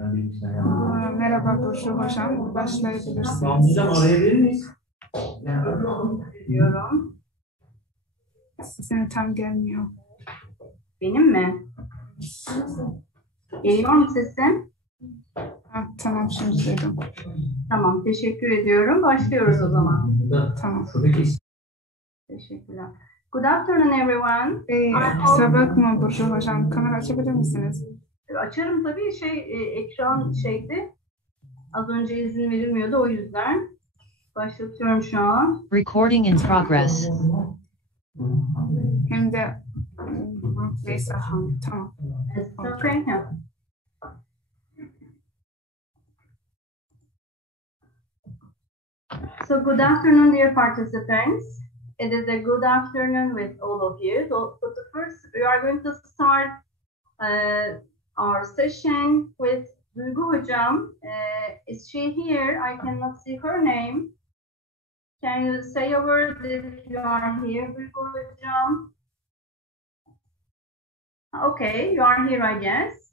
Merhaba Burcu Hocam, başlayabilirsiniz. Hocam arayabilir miyiz? Diyorum. Sesin tam gelmiyor. Benim mi? Geliyor mu sesim? Tamam, şimdi duydum. Tamam, teşekkür ediyorum. Başlıyoruz o zaman. Tamam. Teşekkürler. Good afternoon everyone. Kusura bakma Burcu Hocam, kamera açabilir misiniz? Açarım tabii, ekran şeydi. Az önce izin verilmiyordu, o yüzden. Başlatıyorum şu an. Recording in progress. Hem de neyse, tamam. Okay. So good afternoon, dear participants. It is a good afternoon with all of you. So first, we are going to start our session with Duygu Hocam. Is she here? I cannot see her name. Can you say a word if you are here, Duygu Hocam? Okay, you are here, I guess.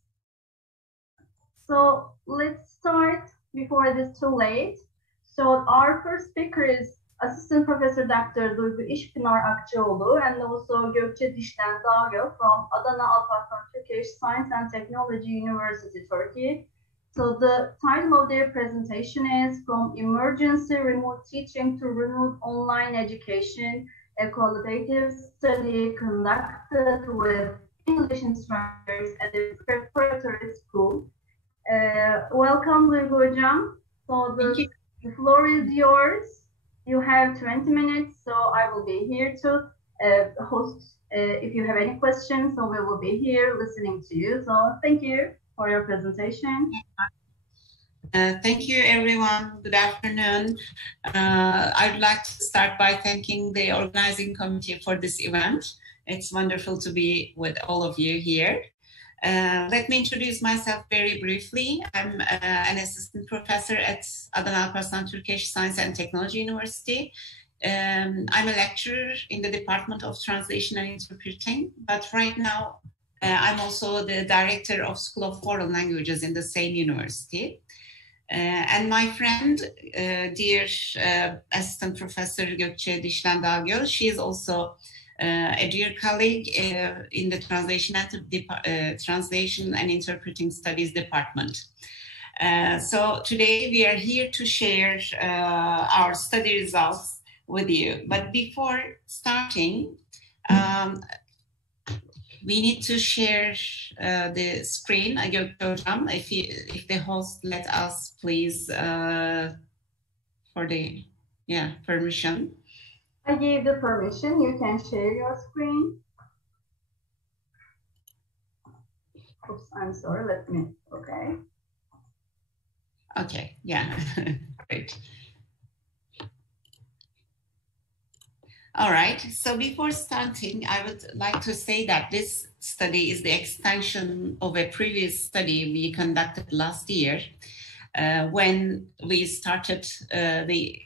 So let's start before it is too late. So our first speaker is Assistant Professor Dr. Duygu İşpınar Akçıoğlu and also Gökçe Dişlen Dağgil from Adana Alparslan Turkish Science and Technology University, Turkey. So the title of their presentation is From Emergency Remote Teaching to Remote Online Education, a qualitative study conducted with English instructors at the preparatory school. Welcome, Duygu Hocam. So the floor is yours. You have 20 minutes, so I will be here to host if you have any questions, so we will be here listening to you. So thank you for your presentation. Thank you, everyone. Good afternoon. I'd like to start by thanking the organizing committee for this event. It's wonderful to be with all of you here. Let me introduce myself very briefly. I'm an assistant professor at Adana Alparslan Turkish Science and Technology University. I'm a lecturer in the Department of Translation and Interpreting, but right now I'm also the director of School of Foreign Languages in the same university. And my friend, dear assistant professor Gökçe Dişlen Dağgil, she is also a dear colleague in the Translation and Interpreting Studies department. So today we are here to share our study results with you. But before starting, we need to share the screen. If the host let us, please, for the permission. I gave the permission. You can share your screen. Oops, I'm sorry. Let me. Okay. Okay. Yeah. Great. All right. So before starting, I would like to say that this study is the extension of a previous study we conducted last year. When we started the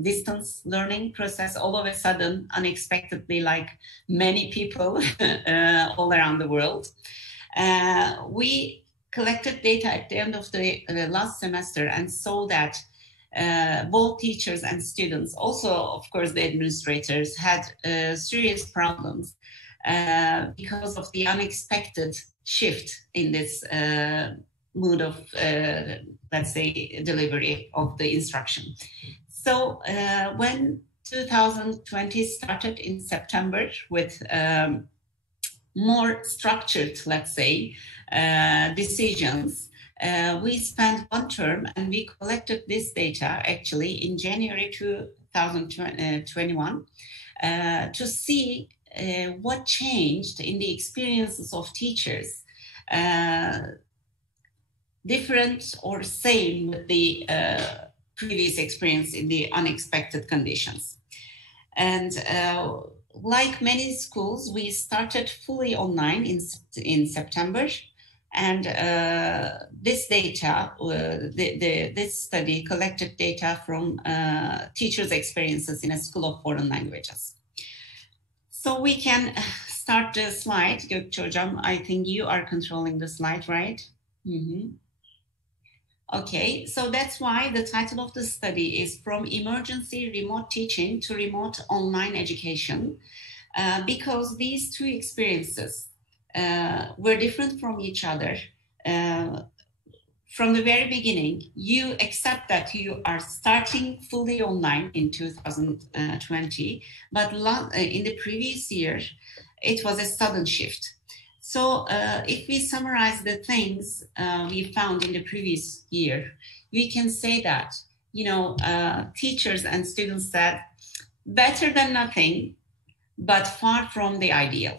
distance learning process, all of a sudden, unexpectedly, like many people all around the world, we collected data at the end of the last semester and saw that both teachers and students, also, of course, the administrators, had serious problems because of the unexpected shift in this mood of, let's say, delivery of the instruction. So when 2020 started in September with more structured, let's say, decisions, we spent one term and we collected this data actually in January 2021 to see what changed in the experiences of teachers, different or same with the previous experience in the unexpected conditions. And like many schools, we started fully online in September. And this data, this study collected data from teachers' experiences in a School of Foreign Languages. So we can start the slide. Gökçe Hocam, I think you are controlling the slide, right? Mm-hmm. Okay, so that's why the title of the study is From Emergency Remote Teaching to Remote Online Education, because these two experiences were different from each other. From the very beginning, you accept that you are starting fully online in 2020, but in the previous year, it was a sudden shift. So if we summarize the things we found in the previous year, we can say that, teachers and students said, better than nothing, but far from the ideal.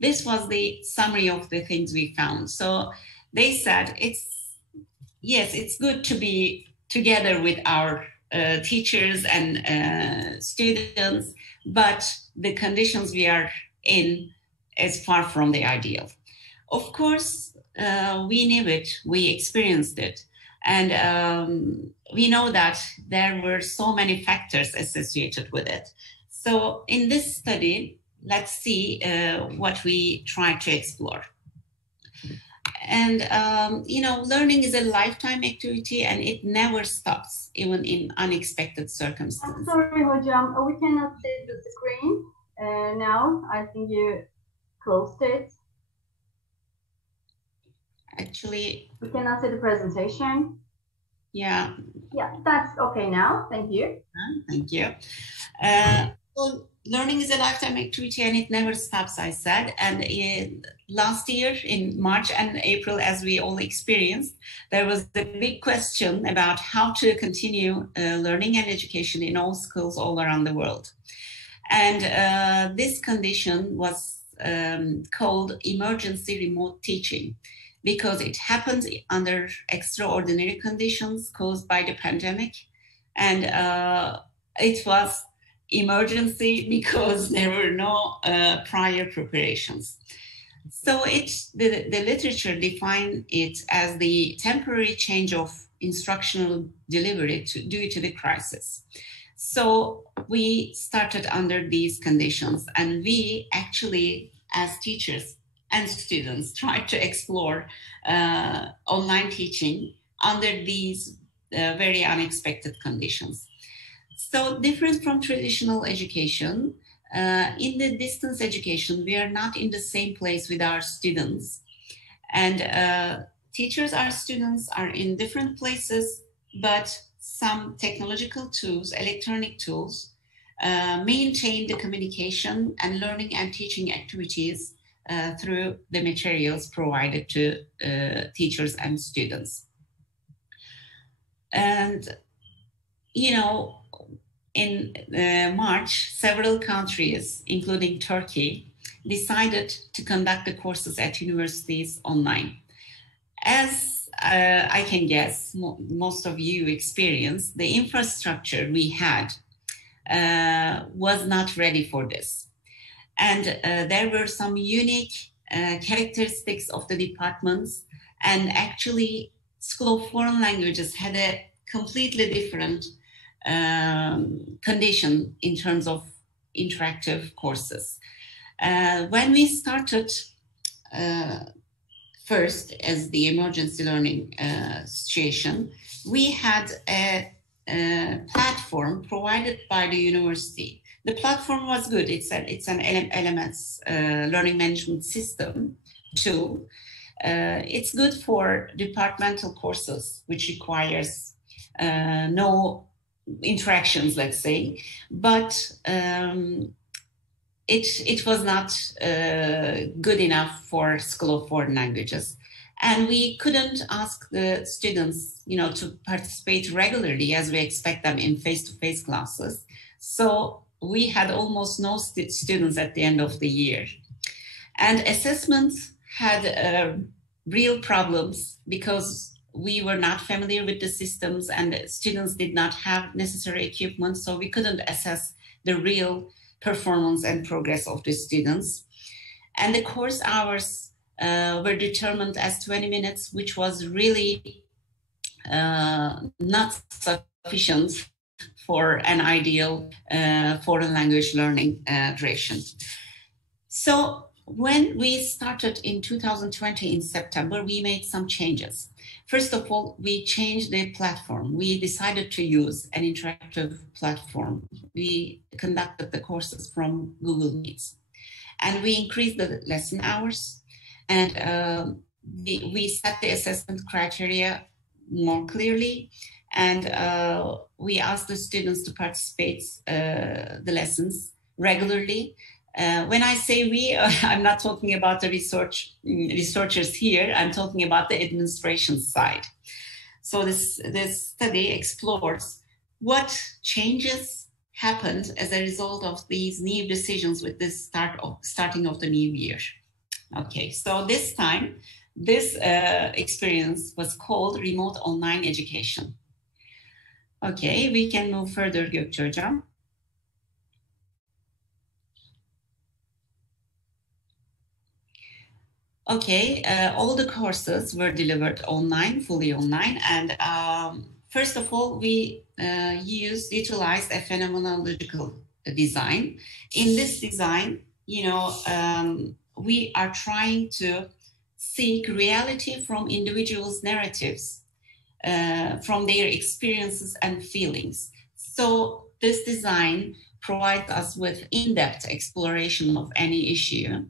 This was the summary of the things we found. So they said, it's good to be together with our teachers and students, but the conditions we are in is far from the ideal. Of course, we knew it, we experienced it, and we know that there were so many factors associated with it. So in this study, let's see what we try to explore. And, learning is a lifetime activity and it never stops, even in unexpected circumstances. Sorry, hocam, we cannot see the screen now. I think you closed it. Actually, we cannot see the presentation. Yeah, that's okay now. Thank you. Thank you. Well, learning is a lifetime activity and it never stops, I said. And last year in March and April, as we all experienced, there was a big question about how to continue learning and education in all schools all around the world. And this condition was called emergency remote teaching, because it happened under extraordinary conditions caused by the pandemic. And it was emergency because there were no prior preparations. So the literature defined it as the temporary change of instructional delivery due to the crisis. So we started under these conditions, and we actually, as teachers and students, tried to explore online teaching under these very unexpected conditions. So different from traditional education, in the distance education, we are not in the same place with our students. And teachers, our students are in different places, but some technological tools, electronic tools, maintain the communication and learning and teaching activities through the materials provided to teachers and students. And, in March, several countries, including Turkey, decided to conduct the courses at universities online. As I can guess, most of you experienced, the infrastructure we had was not ready for this. And there were some unique characteristics of the departments, and actually School of Foreign Languages had a completely different condition in terms of interactive courses. When we started first as the emergency learning situation, we had a platform provided by the university. The platform was good. It's an LMS learning management system tool. It's good for departmental courses, which requires no interactions, let's say, but it was not good enough for School of Foreign Languages. And we couldn't ask the students, to participate regularly as we expect them in face-to-face classes. So we had almost no students at the end of the year. And assessments had real problems because we were not familiar with the systems and the students did not have necessary equipment, so we couldn't assess the real performance and progress of the students. And the course hours were determined as 20 minutes, which was really not sufficient for an ideal foreign language learning duration. So When we started in 2020 in September, we made some changes. First of all, we changed the platform. We decided to use an interactive platform. We conducted the courses from Google Meets. And we increased the lesson hours, and we set the assessment criteria more clearly, and we asked the students to participate the lessons regularly. When I say we, I'm not talking about the researchers here, I'm talking about the administration side. So this study explores what changes happened as a result of these new decisions with this starting of the new year. Okay, so this time, this experience was called remote online education. Okay, we can move further, Gökçe Hocam. Okay, all the courses were delivered online, fully online, and first of all, we utilized a phenomenological design. In this design, we are trying to seek reality from individuals' narratives, from their experiences and feelings. So this design provides us with in-depth exploration of any issue.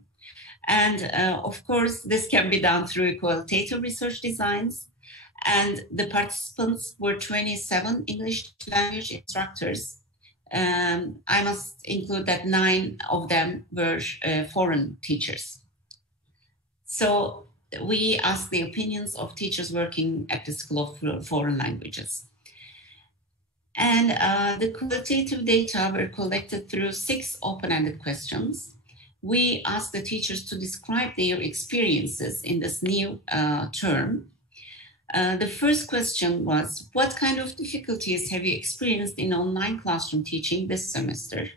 And of course, this can be done through qualitative research designs. And the participants were 27 English language instructors. I must include that 9 of them were foreign teachers. So we asked the opinions of teachers working at the School of Foreign Languages. And the qualitative data were collected through 6 open-ended questions. We asked the teachers to describe their experiences in this new term. The first question was, what kind of difficulties have you experienced in online classroom teaching this semester?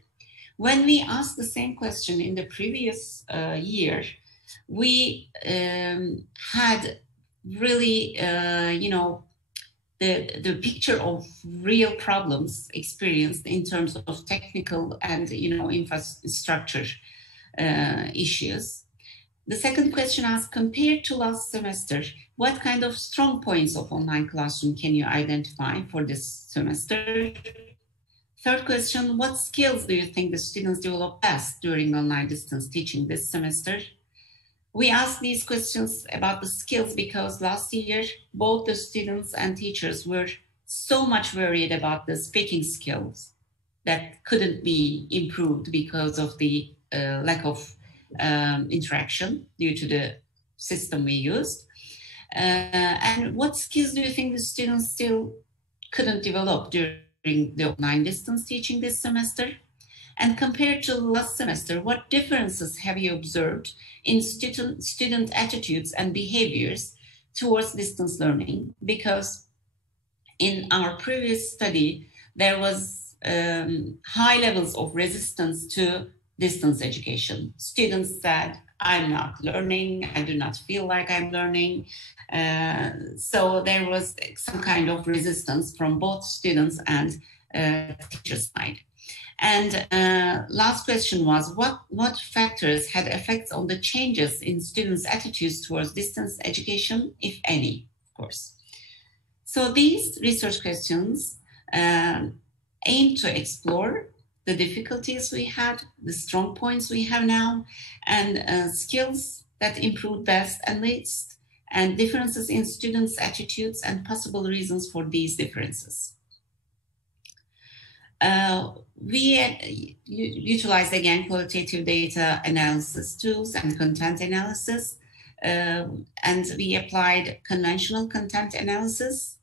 When we asked the same question in the previous year, we had really, the picture of real problems experienced in terms of technical and, infrastructure issues. The second question asked, compared to last semester, what kind of strong points of online classroom can you identify for this semester? Third question, what skills do you think the students develop best during online distance teaching this semester? We asked these questions about the skills because last year, both the students and teachers were so much worried about the speaking skills that couldn't be improved because of the lack of interaction due to the system we used. And what skills do you think the students still couldn't develop during the online distance teaching this semester? And compared to last semester, what differences have you observed in student attitudes and behaviors towards distance learning? Because in our previous study, there was high levels of resistance to distance education. Students said, I'm not learning, I do not feel like I'm learning. So there was some kind of resistance from both students and teachers' side. And last question was, what factors had effects on the changes in students' attitudes towards distance education, if any, of course? So these research questions aim to explore the difficulties we had, the strong points we have now, and skills that improved best and least, and differences in students' attitudes and possible reasons for these differences. We utilized again qualitative data analysis tools and content analysis, and we applied conventional content analysis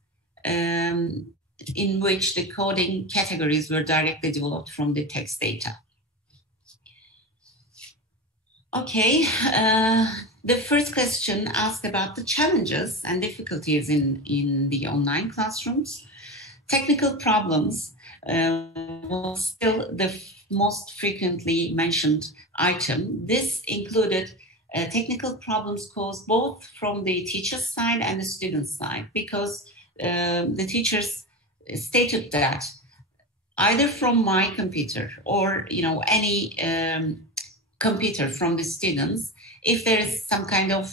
in which the coding categories were directly developed from the text data. Okay, the first question asked about the challenges and difficulties in the online classrooms. Technical problems was still the most frequently mentioned item. This included technical problems caused both from the teacher's side and the student's side, because the teachers stated that either from my computer or any computer from the students if there is some kind of,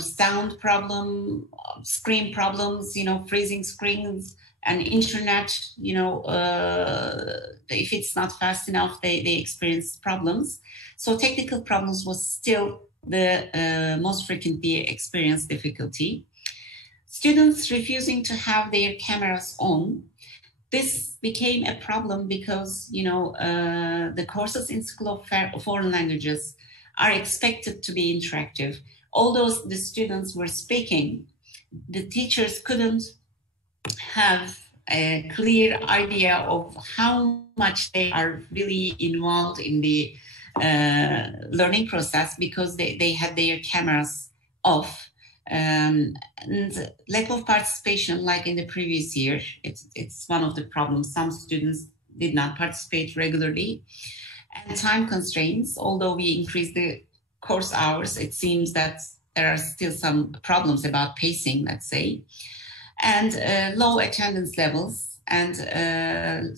sound problem, screen problems, freezing screens, and internet, if it's not fast enough, they experience problems. So technical problems was still the most frequently experienced difficulty. Students refusing to have their cameras on. This became a problem because, the courses in School of Foreign Languages are expected to be interactive. Although the students were speaking, the teachers couldn't have a clear idea of how much they are really involved in the learning process because they had their cameras off. And lack of participation, like in the previous year, it's one of the problems. Some students did not participate regularly. And time constraints, although we increased the course hours, it seems that there are still some problems about pacing, let's say. And low attendance levels and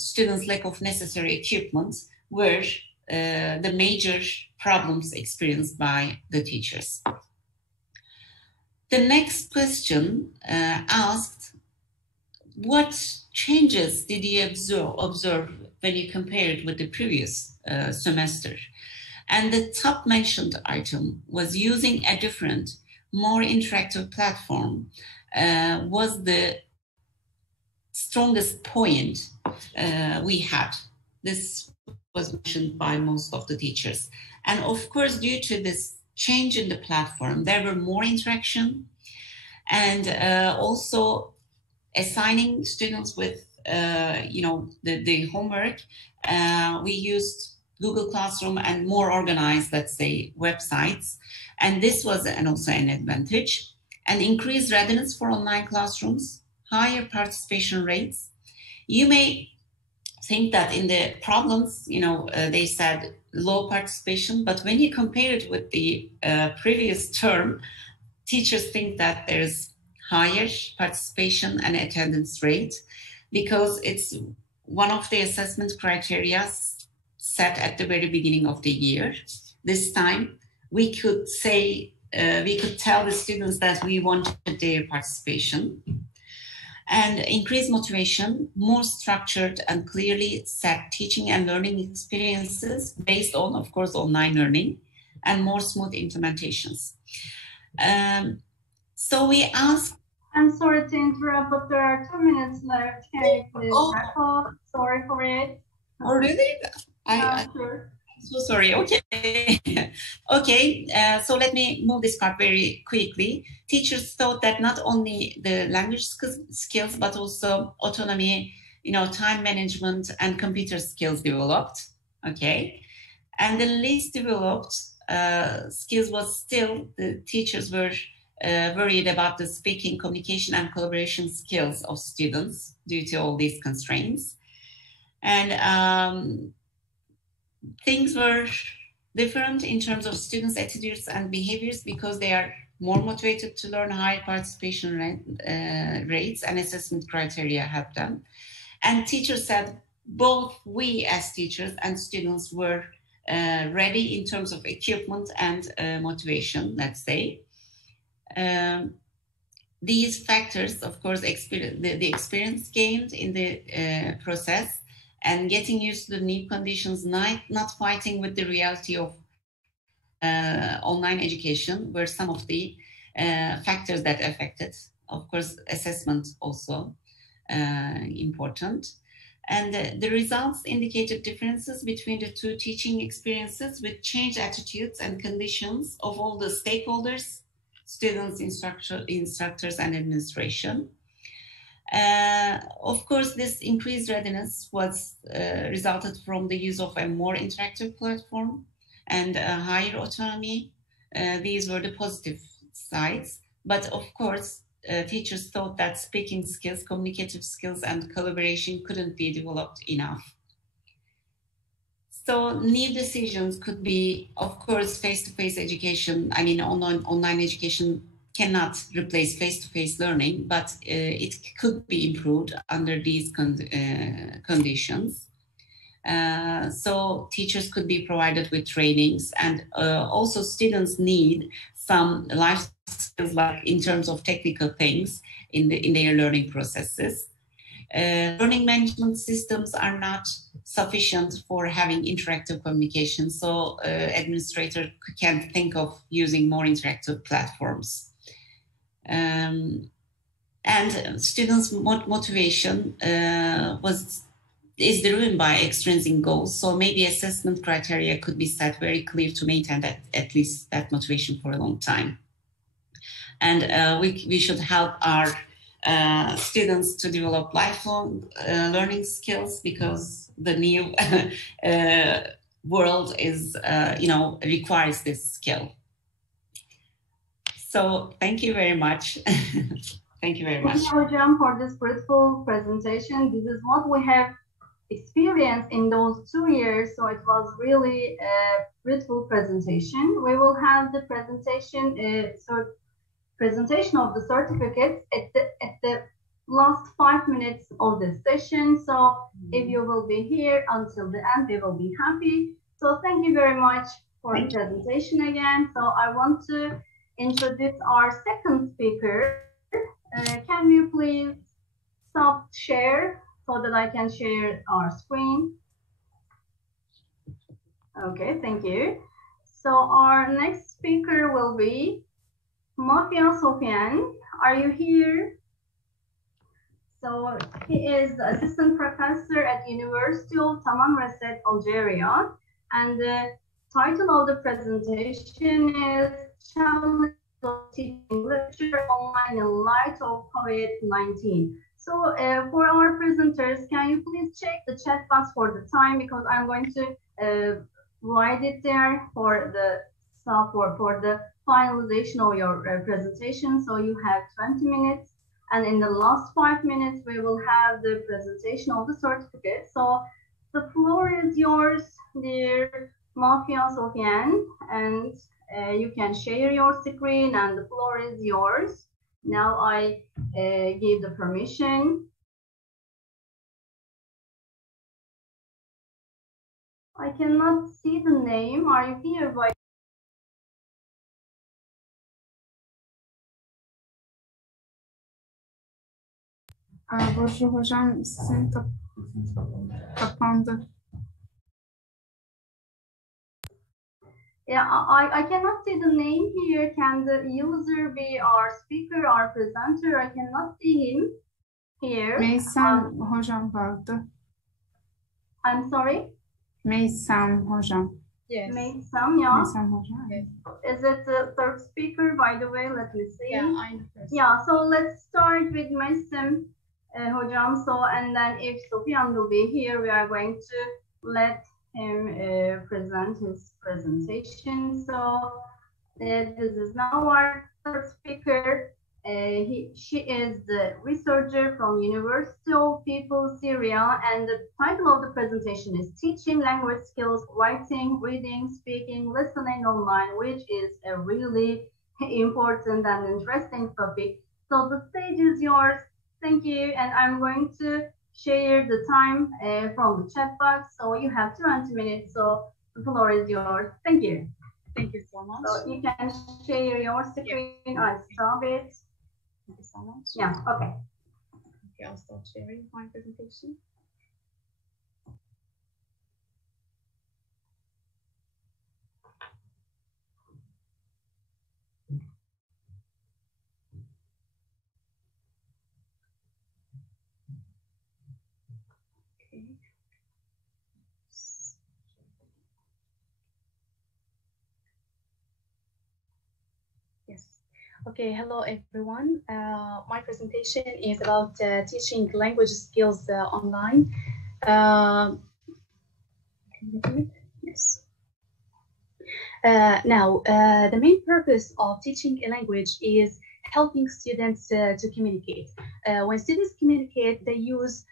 students' lack of necessary equipment were the major problems experienced by the teachers. The next question asked, what changes did you observe when you compared with the previous semester? And the top mentioned item was using a different, more interactive platform was the strongest point we had. This was mentioned by most of the teachers. And of course, due to this change in the platform, there were more interaction and also assigning students with, the homework. We used Google Classroom and more organized, let's say, websites. And this was also an advantage. And increased readiness for online classrooms, higher participation rates. You may think that in the problems, they said low participation, but when you compare it with the previous term, teachers think that there's higher participation and attendance rate because it's one of the assessment criteria set at the very beginning of the year. This time, we could say, we could tell the students that we wanted their participation. And increased motivation, more structured and clearly set teaching and learning experiences based on, of course, online learning, and more smooth implementations. So we asked. I'm sorry to interrupt, but there are 2 minutes left. Can you please wrap up? Sorry for it. Oh, really? Sure. So sorry. Okay. Okay. So let me move this part very quickly. Teachers thought that not only the language skills, but also autonomy, time management and computer skills developed. Okay. And the least developed skills was still the teachers were worried about the speaking, communication, and collaboration skills of students due to all these constraints. And things were different in terms of students' attitudes and behaviors because they are more motivated to learn. Higher participation rates and assessment criteria helped them. And teachers said both we as teachers and students were ready in terms of equipment and motivation, let's say. These factors, of course, the experience gained in the process and getting used to the new conditions, not fighting with the reality of online education were some of the factors that affected. Of course, assessment also important. And the results indicated differences between the two teaching experiences with changed attitudes and conditions of all the stakeholders, students, instructors, and administration. Of course, this increased readiness was resulted from the use of a more interactive platform and a higher autonomy. These were the positive sides. But of course, teachers thought that speaking skills, communicative skills, and collaboration couldn't be developed enough. So new decisions could be, of course, face-to-face education. I mean, online education cannot replace face-to-face learning, but it could be improved under these conditions. So teachers could be provided with trainings, and also students need some life skills, like in terms of technical things in their learning processes. Learning management systems are not sufficient for having interactive communication, so administrator can think of using more interactive platforms. And students' motivation is driven by extrinsic goals, so maybe assessment criteria could be set very clear to maintain that, at least that motivation for a long time. And we should help our students to develop lifelong learning skills, because the new world is, requires this skill. So thank you very much. Thank you very much. Thank you, Hocam, for this beautiful presentation. This is what we have experienced in those 2 years, so it was really a beautiful presentation. We will have the presentation of the certificates at the last 5 minutes of the session. So if you will be here until the end, we will be happy. So thank you very much for the presentation again. So I want to introduce our second speaker. Can you please stop share so that I can share our screen? Okay, thank you. So our next speaker will be Mafia Sofian. Are you here? So he is the assistant professor at University of Tamanrasset, Algeria, and the title of the presentation is Challenge of Teaching Literature Online in Light of COVID-19. So for our presenters, can you please check the chat box for the time, because I'm going to write it there for the for the finalization of your presentation. So you have 20 minutes, and in the last 5 minutes, we will have the presentation of the certificate. So the floor is yours, dear Mafia Sofian, and you can share your screen, and the floor is yours. Now I give the permission. I cannot see the name. Are you here by? Burcu hocam sizin kapandı. Yeah, I cannot see the name here. Can the user be our speaker, our presenter? I cannot see him here. Meysem hocam vardı. I'm sorry? Meysem hocam. Yes. Meysem, yeah. Meysem hocam. Yes. Is it the third speaker, by the way? Let me see. Yeah, I'm the first. Yeah, so let's start with Meysem hocam. So, and then if Sofian will be here, we are going to let him present his presentation. So this is now our third speaker. She is the researcher from University of People, Syria, and the title of the presentation is Teaching Language Skills, Writing, Reading, Speaking, Listening Online, which is a really important and interesting topic. So the stage is yours. Thank you, and I'm going to share the time from the chat box. So you have 20 minutes, so the floor is yours. Thank you. Thank you so much. So you can share your screen. Yeah. I stop it. Thank you so much. Yeah, okay. Okay, I'll start sharing my presentation. Okay, hello everyone. My presentation is about teaching language skills online. Yes. Now, the main purpose of teaching a language is helping students to communicate. When students communicate, they use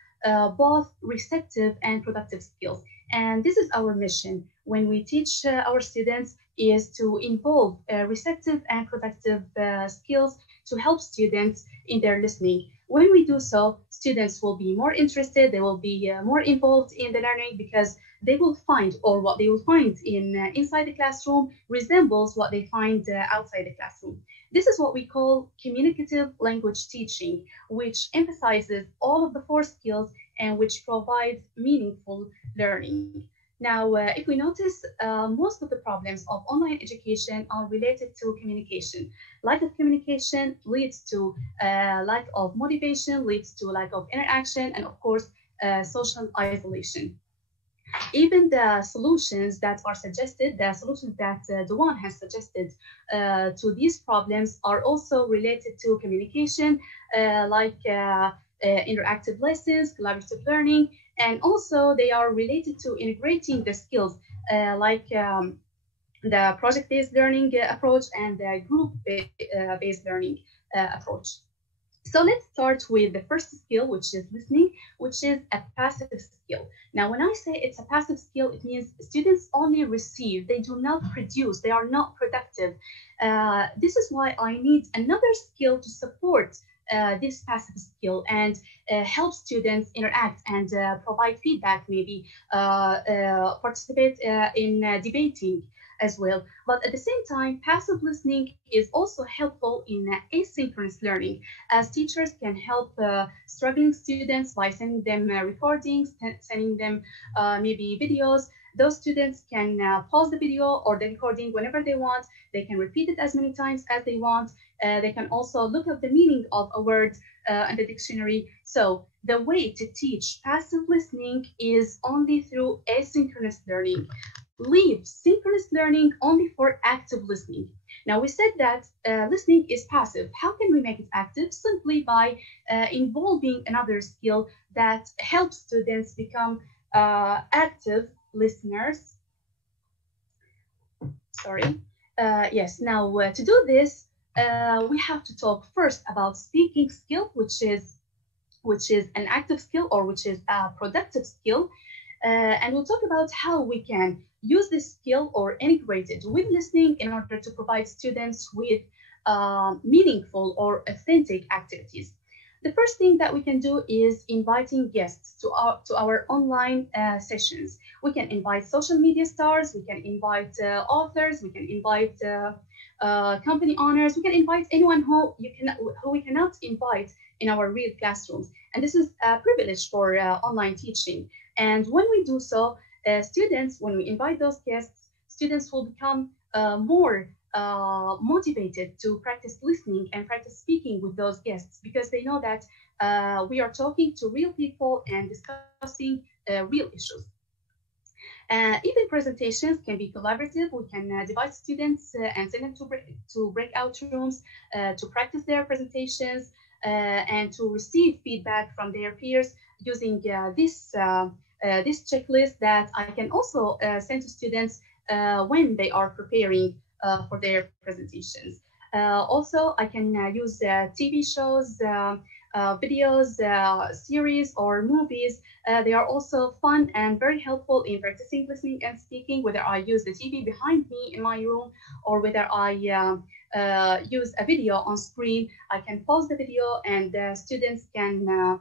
both receptive and productive skills. And this is our mission when we teach our students, is to involve receptive and productive skills to help students in their listening. when we do so, students will be more interested, they will be more involved in the learning because they will find, or what they will find inside the classroom resembles what they find outside the classroom. This is what we call communicative language teaching, which emphasizes all of the 4 skills and which provides meaningful learning. Now, if we notice, most of the problems of online education are related to communication. Lack of communication leads to lack of motivation, leads to lack of interaction, and of course, social isolation. Even the solutions that are suggested, the solutions that Duan has suggested to these problems are also related to communication, like interactive lessons, collaborative learning, and also they are related to integrating the skills like the project-based learning approach and the group-based learning approach. So let's start with the first skill, which is listening, which is a passive skill. Now, when I say it's a passive skill, it means students only receive, they do not produce, they are not productive. This is why I need another skill to support this passive skill and help students interact and provide feedback, maybe participate in debating as well. But at the same time, passive listening is also helpful in asynchronous learning, as teachers can help struggling students by sending them recordings, sending them maybe videos. Those students can pause the video or the recording whenever they want. They can repeat it as many times as they want. They can also look up the meaning of a word in the dictionary. So the way to teach passive listening is only through asynchronous learning. Leave synchronous learning only for active listening. Now, we said that listening is passive. How can we make it active? Simply by involving another skill that helps students become active listeners. Sorry. Yes, now to do this, we have to talk first about speaking skill, which is an active skill or which is a productive skill. And we'll talk about how we can use this skill or integrate it with listening in order to provide students with meaningful or authentic activities. The first thing that we can do is inviting guests to our online sessions. We can invite social media stars, we can invite authors, we can invite company owners, we can invite anyone who we cannot invite in our real classrooms. And this is a privilege for online teaching. And when we do so, when we invite those guests, students will become more motivated to practice listening and practice speaking with those guests, because they know that we are talking to real people and discussing real issues. Even presentations can be collaborative. We can divide students and send them to breakout rooms to practice their presentations and to receive feedback from their peers using this checklist that I can also send to students when they are preparing for their presentations. Also, I can use TV shows, videos, series, or movies. They are also fun and very helpful in practicing listening and speaking, whether I use the TV behind me in my room or whether I use a video on screen. I can pause the video and students can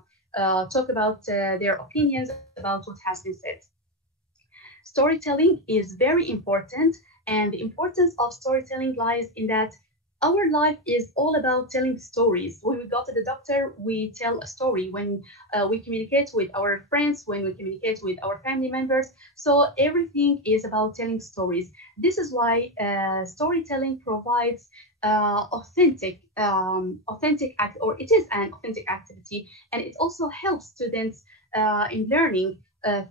talk about their opinions about what has been said. Storytelling is very important, and the importance of storytelling lies in that our life is all about telling stories. When we go to the doctor, we tell a story. When we communicate with our friends, when we communicate with our family members, so everything is about telling stories. This is why storytelling provides authentic it is an authentic activity, and it also helps students in learning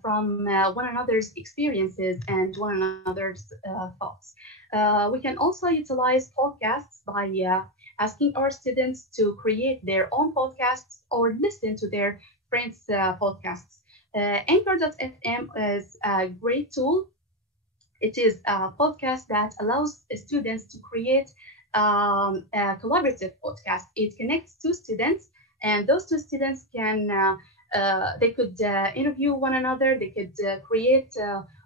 from one another's experiences and one another's thoughts. We can also utilize podcasts by asking our students to create their own podcasts or listen to their friends' podcasts. Anchor.fm is a great tool. It is a podcast that allows students to create a collaborative podcast. It connects two students, and those two students can they could interview one another. They could create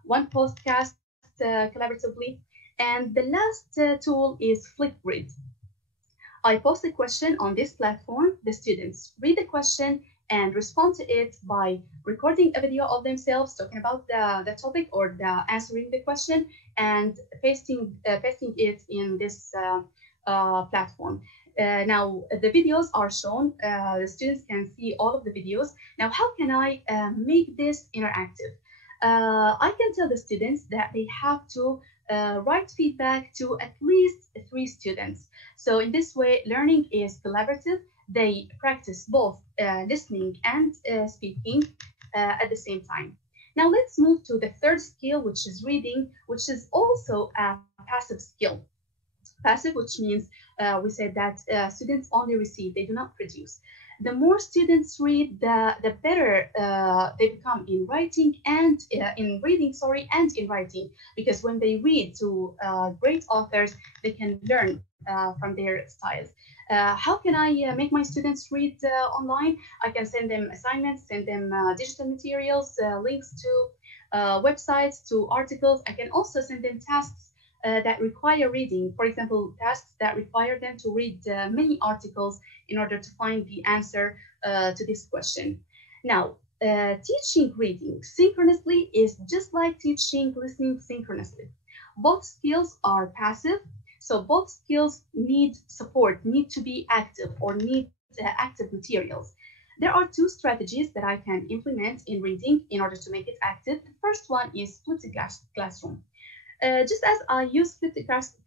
one podcast collaboratively. And the last tool is Flipgrid. I post a question on this platform. The students read the question and respond to it by recording a video of themselves talking about the topic or answering the question and pasting it in this platform. Now the videos are shown. The students can see all of the videos. Now, how can I make this interactive? I can tell the students that they have to write feedback to at least 3 students. So in this way, learning is collaborative. They practice both listening and speaking at the same time. Now let's move to the third skill, which is reading, which is also a passive skill. Passive, which means we said that students only receive, they do not produce. The more students read, the better they become in writing and in reading, and in writing. Because when they read to great authors, they can learn from their styles. How can I make my students read online? I can send them assignments, send them digital materials, links to websites, to articles. I can also send them tasks that require reading. For example, tasks that require them to read many articles in order to find the answer to this question. Now, teaching reading synchronously is just like teaching listening synchronously. Both skills are passive, so both skills need support, need to be active, or need active materials. There are 2 strategies that I can implement in reading in order to make it active. The first one is flipped classroom. Just as I use flipped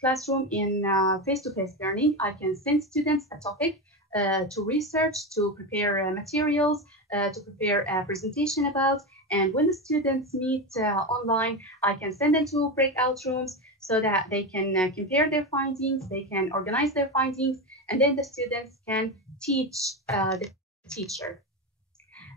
classroom in face-to-face learning, I can send students a topic to research, to prepare materials, to prepare a presentation about. And when the students meet online, I can send them to breakout rooms so that they can compare their findings, they can organize their findings, and then the students can teach the teacher.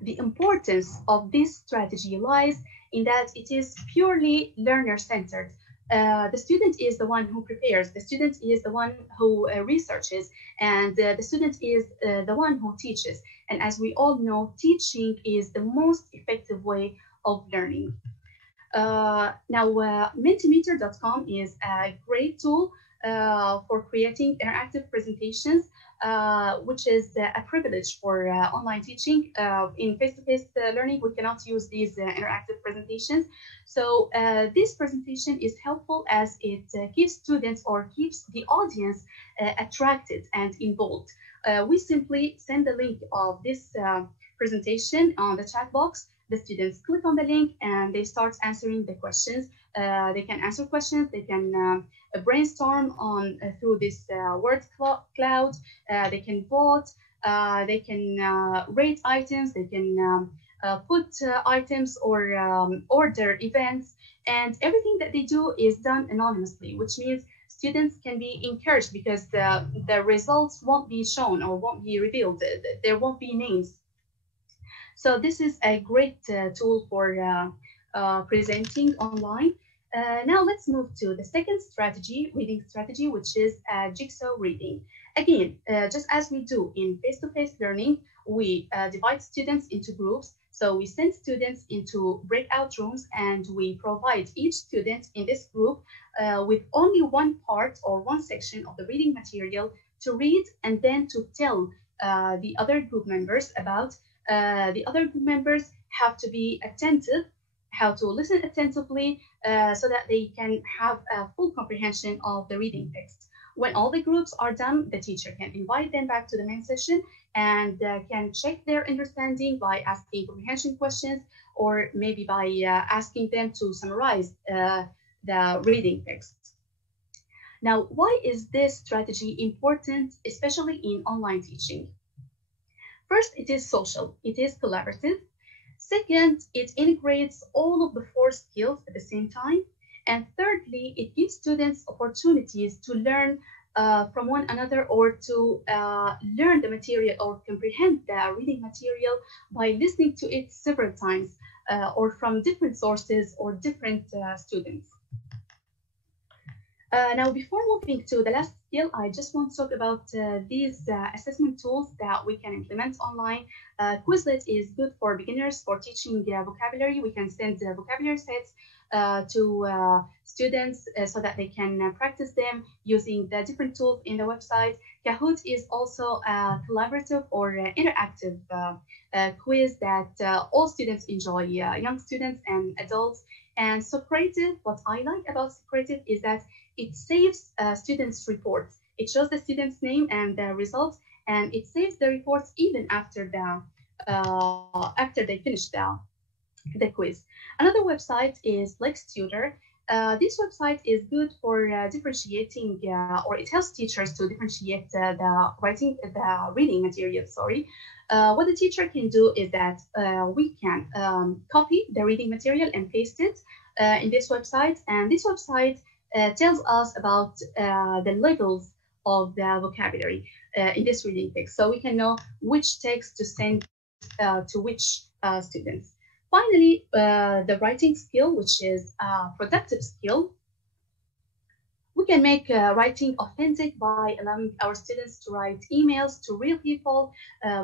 The importance of this strategy lies in that it is purely learner-centered. The student is the one who prepares, the student is the one who researches, and the student is the one who teaches. And as we all know, teaching is the most effective way of learning. Now, Mentimeter.com is a great tool for creating interactive presentations, which is a privilege for online teaching. In face-to-face learning, we cannot use these interactive presentations. So this presentation is helpful as it keeps students or keeps the audience attracted and involved. We simply send the link of this presentation on the chat box. The students click on the link and they start answering the questions. They can answer questions, they can brainstorm on through this word cloud, they can vote, they can rate items, they can put items or order events, and everything that they do is done anonymously, which means students can be encouraged because the results won't be shown or won't be revealed. There won't be names. So this is a great tool for presenting online. Now let's move to the second strategy, reading strategy, which is jigsaw reading. Again, just as we do in face-to-face learning, we divide students into groups. So we send students into breakout rooms and we provide each student in this group with only one part or one section of the reading material to read and then to tell the other group members about. The other group members have to be attentive, how to listen attentively so that they can have a full comprehension of the reading text. When all the groups are done, the teacher can invite them back to the main session and can check their understanding by asking comprehension questions or maybe by asking them to summarize the reading text. Now, why is this strategy important, especially in online teaching? First, it is social, it is collaborative. Second, it integrates all of the 4 skills at the same time. And thirdly, it gives students opportunities to learn from one another or to learn the material or comprehend the reading material by listening to it several times or from different sources or different students. Now, before moving to the last skill, I just want to talk about these assessment tools that we can implement online. Quizlet is good for beginners for teaching vocabulary. We can send vocabulary sets to students so that they can practice them using the different tools in the website. Kahoot is also a collaborative or interactive quiz that all students enjoy, young students and adults. And Socrative, what I like about Socrative is that it saves students' reports. It shows the student's name and the results, and it saves the reports even after they finish the quiz. Another website is LexTutor. This website is good for differentiating, or it helps teachers to differentiate the reading material. What the teacher can do is that we can copy the reading material and paste it in this website, and this website tells us about the levels of the vocabulary in this reading text, so we can know which text to send to which students. Finally, the writing skill, which is a productive skill. We can make writing authentic by allowing our students to write emails to real people,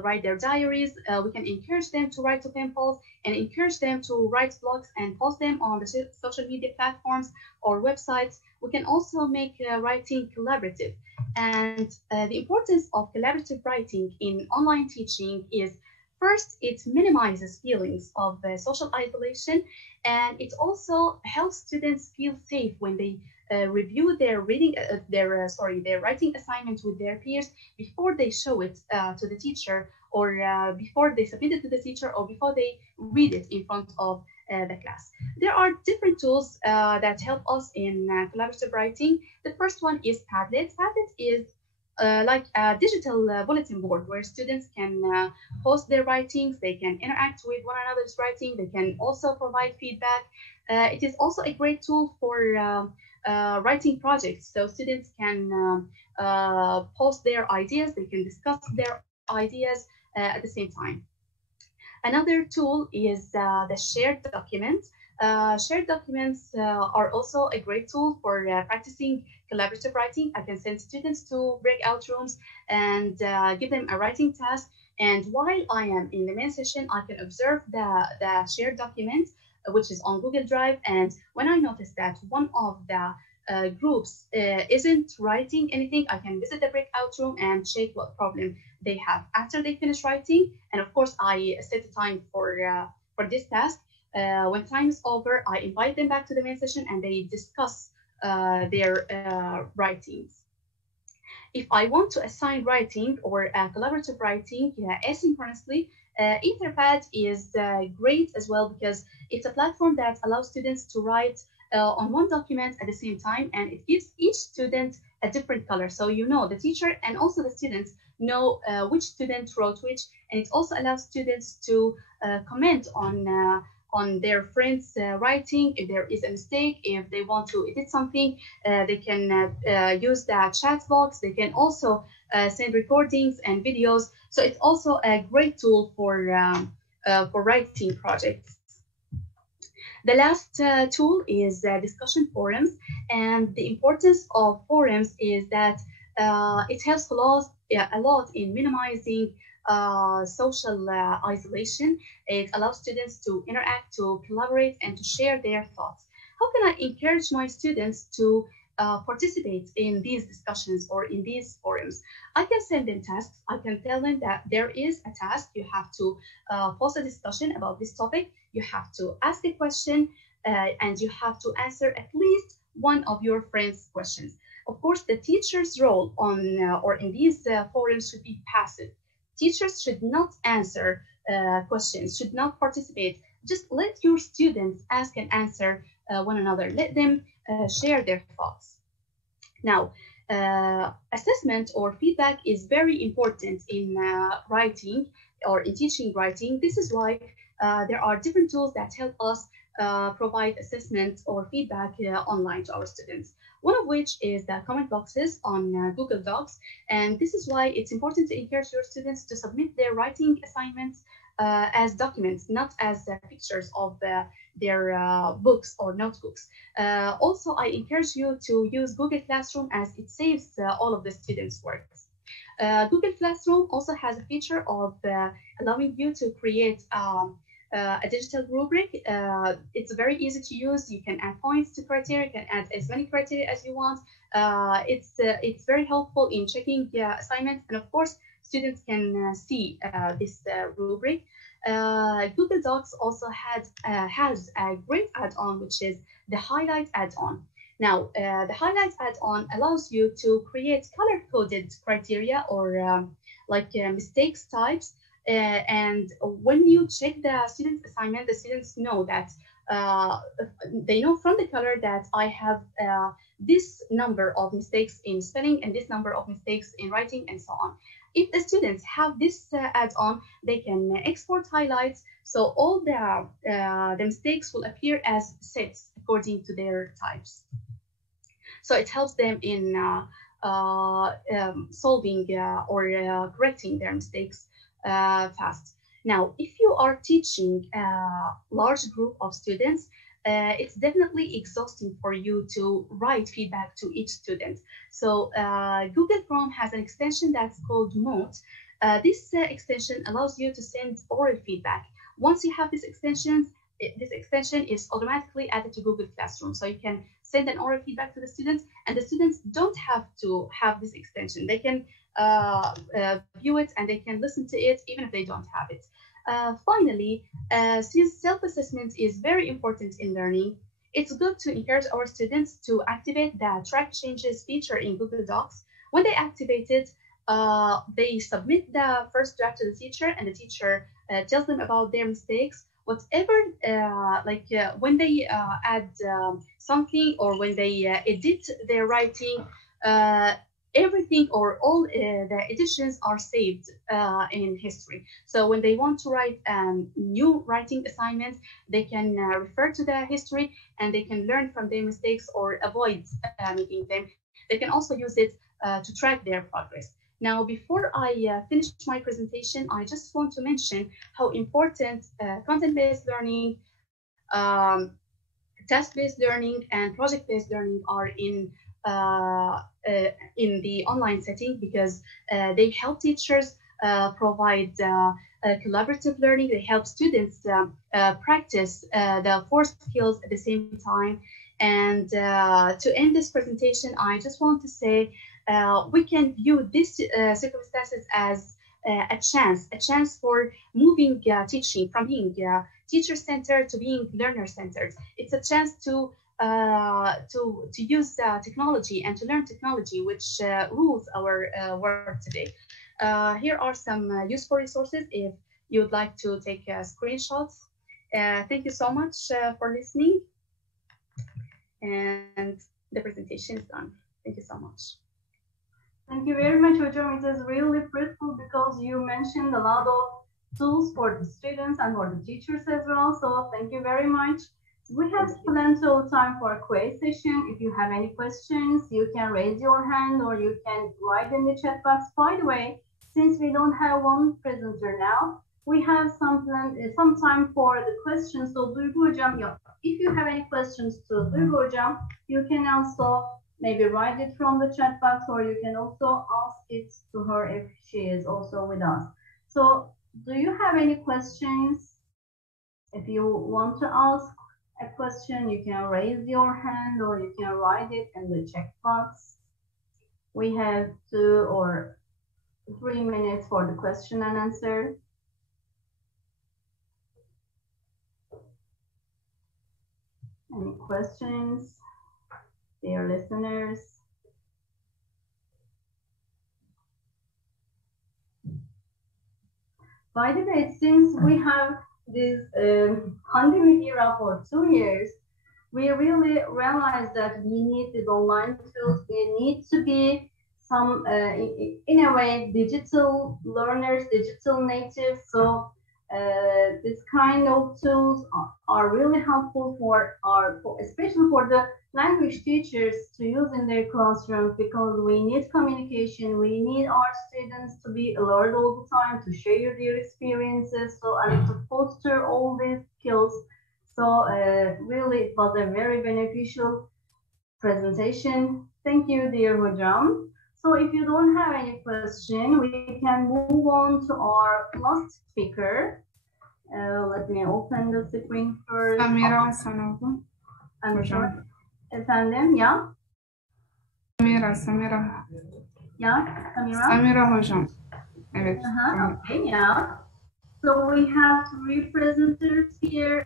write their diaries. We can encourage them to write to pen pals and encourage them to write blogs and post them on the social media platforms or websites. We can also make writing collaborative. And the importance of collaborative writing in online teaching is, first, it minimizes feelings of social isolation, and it also helps students feel safe when they review their their writing assignment with their peers before they show it to the teacher, or before they submit it to the teacher, or before they read it in front of the class. There are different tools that help us in collaborative writing. The first one is Padlet. Padlet is like a digital bulletin board where students can post their writings, they can interact with one another's writing, they can also provide feedback. It is also a great tool for writing projects, so students can post their ideas, they can discuss their ideas at the same time. Another tool is the shared documents. Shared documents are also a great tool for practicing collaborative writing. I can send students to breakout rooms and give them a writing task. And while I am in the main session, I can observe the shared document, which is on Google Drive. And when I notice that one of the groups isn't writing anything, I can visit the breakout room and check what problem they have after they finish writing. And of course, I set a time for this task. When time is over, I invite them back to the main session and they discuss their writings. If I want to assign writing or collaborative writing asynchronously, Etherpad is great as well, because it's a platform that allows students to write on one document at the same time, and it gives each student a different color. So you know, the teacher and also the students know which student wrote which, and it also allows students to comment on their friends' writing. If there is a mistake, if they want to edit something, they can use the chat box. They can also send recordings and videos. So it's also a great tool for writing projects. The last tool is discussion forums, and the importance of forums is that it helps a lot in minimizing social isolation. It allows students to interact, to collaborate, and to share their thoughts. How can I encourage my students to participate in these discussions or in these forums? I can send them tasks. I can tell them that there is a task. You have to post a discussion about this topic. You have to ask a question, and you have to answer at least one of your friends' questions. Of course, the teacher's role on or in these forums should be passive. Teachers should not answer questions, should not participate. Just let your students ask and answer one another. Let them share their thoughts. Now, assessment or feedback is very important in writing or in teaching writing. This is why there are different tools that help us provide assessment or feedback online to our students. One of which is the comment boxes on Google Docs. And this is why it's important to encourage your students to submit their writing assignments as documents, not as pictures of their books or notebooks. Also, I encourage you to use Google Classroom, as it saves all of the students' works. Google Classroom also has a feature of allowing you to create a digital rubric. It's very easy to use. You can add points to criteria. You can add as many criteria as you want. It's very helpful in checking assignments, and of course, students can see this rubric. Google Docs also has a great add-on, which is the Highlight add-on. Now, the Highlight add-on allows you to create color-coded criteria or mistakes types. And when you check the student's assignment, the students know that they know from the color that I have this number of mistakes in spelling and this number of mistakes in writing and so on. If the students have this add-on, they can export highlights. So all the mistakes will appear as sets according to their types. So it helps them in solving or correcting their mistakes fast. Now, if you are teaching a large group of students, it's definitely exhausting for you to write feedback to each student. So Google Chrome has an extension that's called Note. This extension allows you to send oral feedback. Once you have this extension is automatically added to Google Classroom. So you can send an oral feedback to the students, and the students don't have to have this extension. They can view it and they can listen to it even if they don't have it. Finally, since self-assessment is very important in learning, it's good to encourage our students to activate the track changes feature in Google Docs. When they activate it, they submit the first draft to the teacher, and the teacher tells them about their mistakes. Whatever, when they add something or when they edit their writing, everything or all the editions are saved in history. So when they want to write new writing assignments, they can refer to the history and they can learn from their mistakes or avoid making them. They can also use it to track their progress. Now, before I finish my presentation, I just want to mention how important content-based learning, task-based learning, and project-based learning are in the online setting, because they help teachers provide collaborative learning. They help students practice the 4 skills at the same time. And to end this presentation, I just want to say we can view these circumstances as a chance for moving teaching from being teacher-centered to being learner-centered. It's a chance to use technology and to learn technology, which rules our work today. Here are some useful resources if you would like to take screenshots. Thank you so much for listening, and the presentation is done. Thank you so much. Thank you very much, Hocam. It is really fruitful because you mentioned a lot of tools for the students and for the teachers as well. So thank you very much. We have plenty of time for a quiz session. If you have any questions, you can raise your hand or you can write in the chat box. By the way, since we don't have one presenter now, we have some time for the questions. So Duygu Hocam, if you have any questions to Duygu Hocam, you can also maybe write it from the chat box, or you can also ask it to her if she is also with us. So do you have any questions? If you want to ask a question, you can raise your hand or you can write it in the chat box. We have 2 or 3 minutes for the question and answer. Any questions, dear listeners? By the way, since we have this pandemic era for 2 years, we really realized that we need these online tools. We need to be some, in a way, digital learners, digital natives. So this kind of tools are really helpful especially for the language teachers to use in their classrooms, because we need communication. We need our students to be alert all the time, to share their experiences, and to foster all these skills. So really, it was a very beneficial presentation. Thank you, dear Hocam. So if you don't have any question, we can move on to our last speaker. Let me open the screen first. Samira Hasanova. I'm sorry. Efendim, ya? Samira. Ya, Samira? Samira hocam. Evet. Okay, yeah. So we have three presenters here,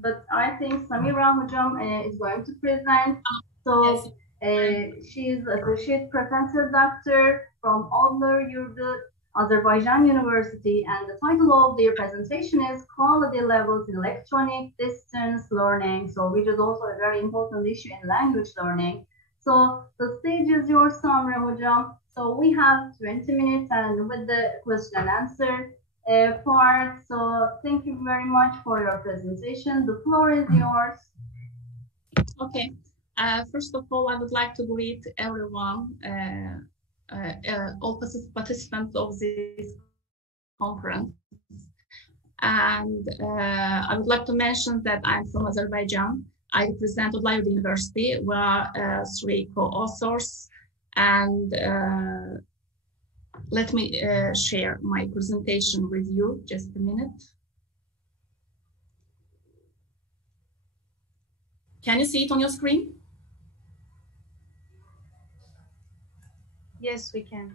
but I think Samira hocam is going to present. So she is Associate Professor Doctor from Odlar Yurdu, Azerbaijan University, and the title of their presentation is Quality Levels in Electronic Distance Learning, so which is also a very important issue in language learning. So the stage is yours, Samira hocam. So we have 20 minutes and with the question and answer part. So thank you very much for your presentation. The floor is yours. Okay. First of all, I would like to greet everyone, all participants of this conference. And I would like to mention that I'm from Azerbaijan. I represent Uluslararası University. We are three co-authors. And let me share my presentation with you. Just a minute. Can you see it on your screen? Yes, we can.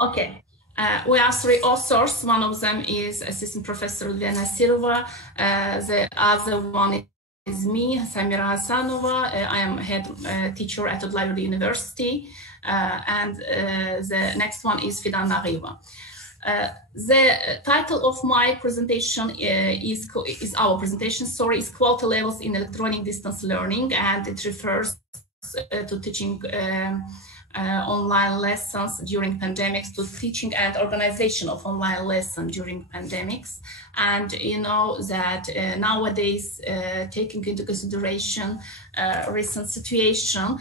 Okay. We are three authors. One of them is Assistant Professor Lena Silva. The other one is me, Samira Hasanova. I am head teacher at Uluslararası University. And the next one is Fidan Nariva. The title of my presentation is Quality Levels in Electronic Distance Learning, and it refers to teaching online lessons during pandemics, to teaching and organization of online lessons during pandemics. And you know that nowadays, taking into consideration recent situation,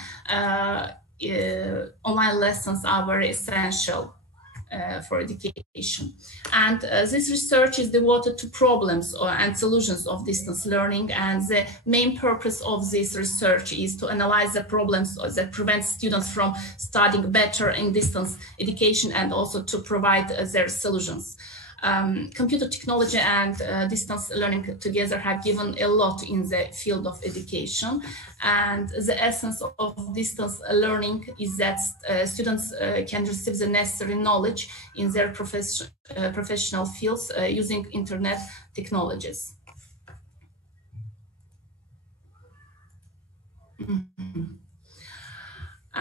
online lessons are very essential for education. And this research is devoted to problems and solutions of distance learning. And the main purpose of this research is to analyze the problems that prevent students from studying better in distance education and also to provide their solutions. Computer technology and distance learning together have given a lot in the field of education, and the essence of distance learning is that students can receive the necessary knowledge in their professional fields using internet technologies.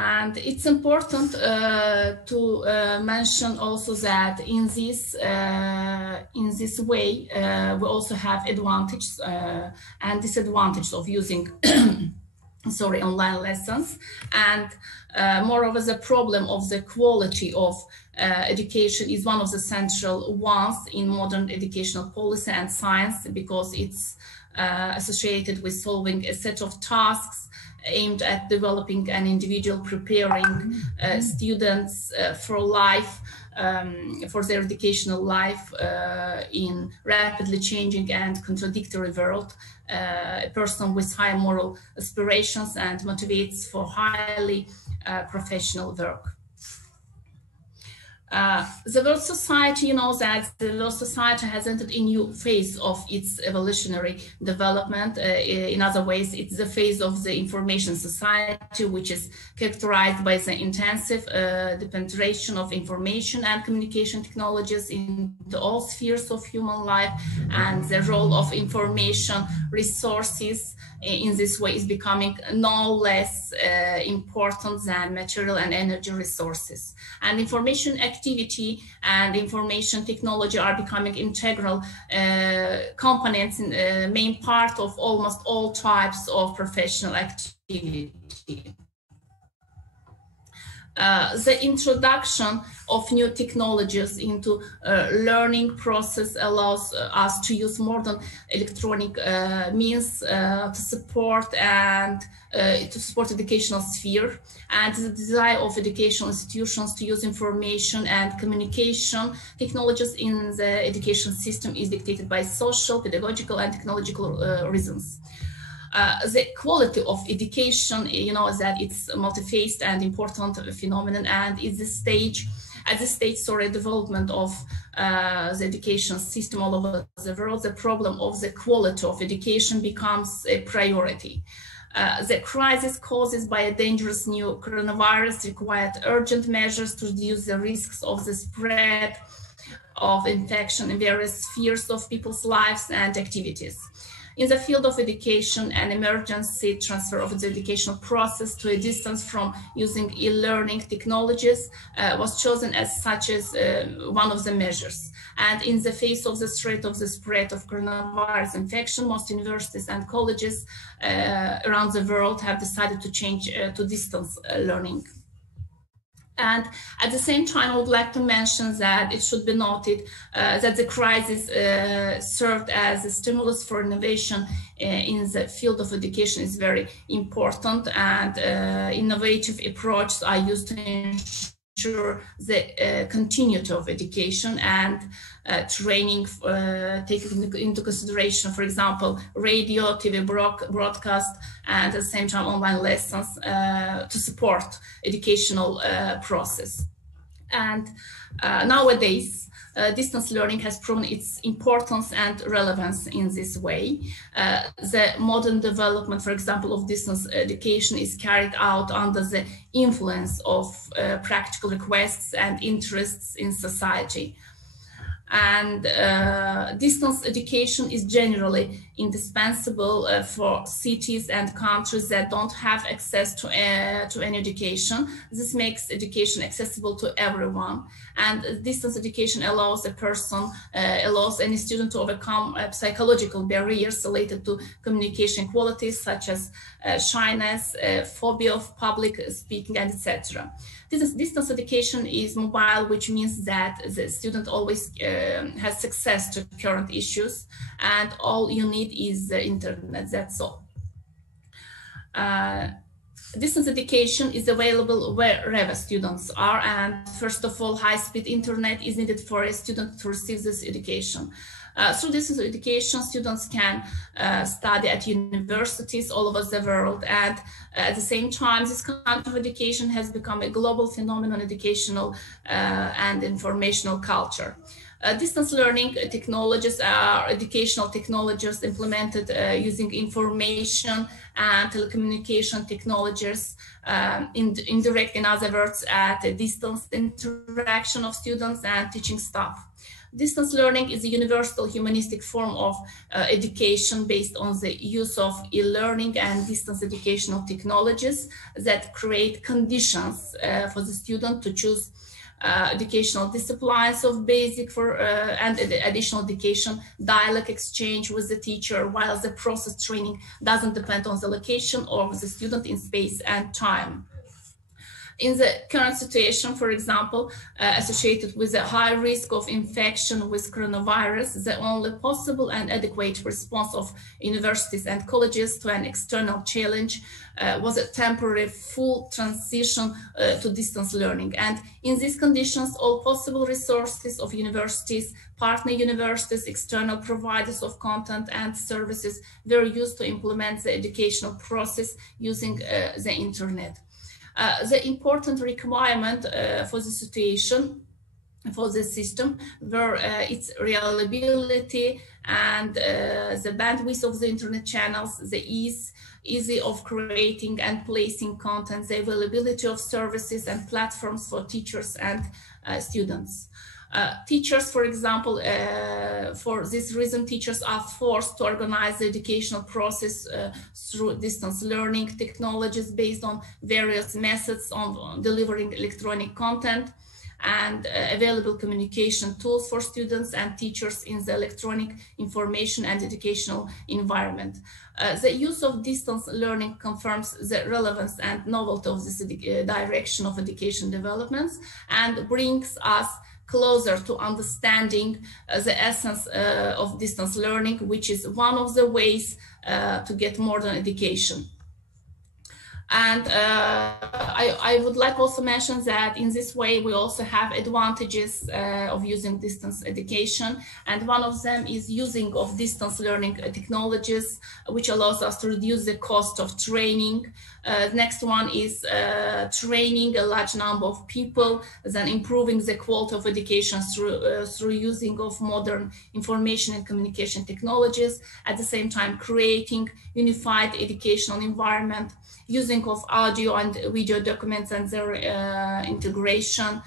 And it's important to mention also that in this way we also have advantages and disadvantages of using online lessons, and moreover the problem of the quality of education is one of the central ones in modern educational policy and science, because it's associated with solving a set of tasks aimed at developing an individual, preparing students for life, for their educational life in rapidly changing and contradictory world. A person with high moral aspirations and motivates for highly professional work. The world society, you know that the world society has entered a new phase of its evolutionary development. In other ways, it's the phase of the information society, which is characterized by the intensive penetration of information and communication technologies into all spheres of human life, and the role of information resources in this way is becoming no less important than material and energy resources. And information activity and information technology are becoming integral components in main part of almost all types of professional activity. The introduction of new technologies into learning process allows us to use modern electronic means to support educational sphere, and the desire of educational institutions to use information and communication technologies in the education system is dictated by social, pedagogical, and technological reasons. The quality of education, you know, that it's a multi-faced and important phenomenon, and is the stage at this stage, development of the education system all over the world, the problem of the quality of education becomes a priority. The crisis caused by a dangerous new coronavirus required urgent measures to reduce the risks of the spread of infection in various spheres of people's lives and activities. In the field of education, an emergency transfer of the educational process to a distance from using e-learning technologies was chosen as such as one of the measures. And in the face of the threat of the spread of coronavirus infection, most universities and colleges around the world have decided to change to distance learning. And at the same time, I would like to mention that it should be noted that the crisis served as a stimulus for innovation in the field of education is very important, and innovative approaches are used to ensure the continuity of education and training, taking into consideration, for example, radio, TV broadcast, and at the same time online lessons to support educational process. And nowadays, distance learning has proven its importance and relevance in this way. The modern development, for example, of distance education is carried out under the influence of practical requests and interests in society. And distance education is generally indispensable for cities and countries that don't have access to any education. This makes education accessible to everyone. And distance education allows allows any student to overcome psychological barriers related to communication qualities such as shyness, phobia of public speaking, and etc. Distance education is mobile, which means that the student always has access to current issues, and all you need is the internet, that's all. Distance education is available wherever students are, and first of all, high-speed internet is needed for a student to receive this education. Through distance education, students can study at universities all over the world, and at the same time, this kind of education has become a global phenomenon, educational and informational culture. Distance learning technologies are educational technologies implemented using information and telecommunication technologies, indirect, in other words, at a distance interaction of students and teaching staff. Distance learning is a universal humanistic form of education based on the use of e-learning and distance educational technologies that create conditions for the student to choose educational disciplines of basic and additional education, dialogue exchange with the teacher, while the process training doesn't depend on the location or the student in space and time. In the current situation, for example, associated with a high risk of infection with coronavirus, the only possible and adequate response of universities and colleges to an external challenge was a temporary full transition to distance learning. And in these conditions, all possible resources of universities, partner universities, external providers of content and services were used to implement the educational process using the internet. The important requirement for the situation, for the system, were its reliability and the bandwidth of the internet channels, the easy of creating and placing content, the availability of services and platforms for teachers and students. Teachers, for example, for this reason, teachers are forced to organize the educational process through distance learning technologies based on various methods of delivering electronic content and available communication tools for students and teachers in the electronic information and educational environment. The use of distance learning confirms the relevance and novelty of this direction of education developments and brings us closer to understanding the essence of distance learning, which is one of the ways to get modern education. And I would like also mention that in this way we also have advantages of using distance education, and one of them is using of distance learning technologies, which allows us to reduce the cost of training. Next one is training a large number of people, then improving the quality of education through using of modern information and communication technologies, at the same time creating unified educational environment, using of audio and video documents and their integration,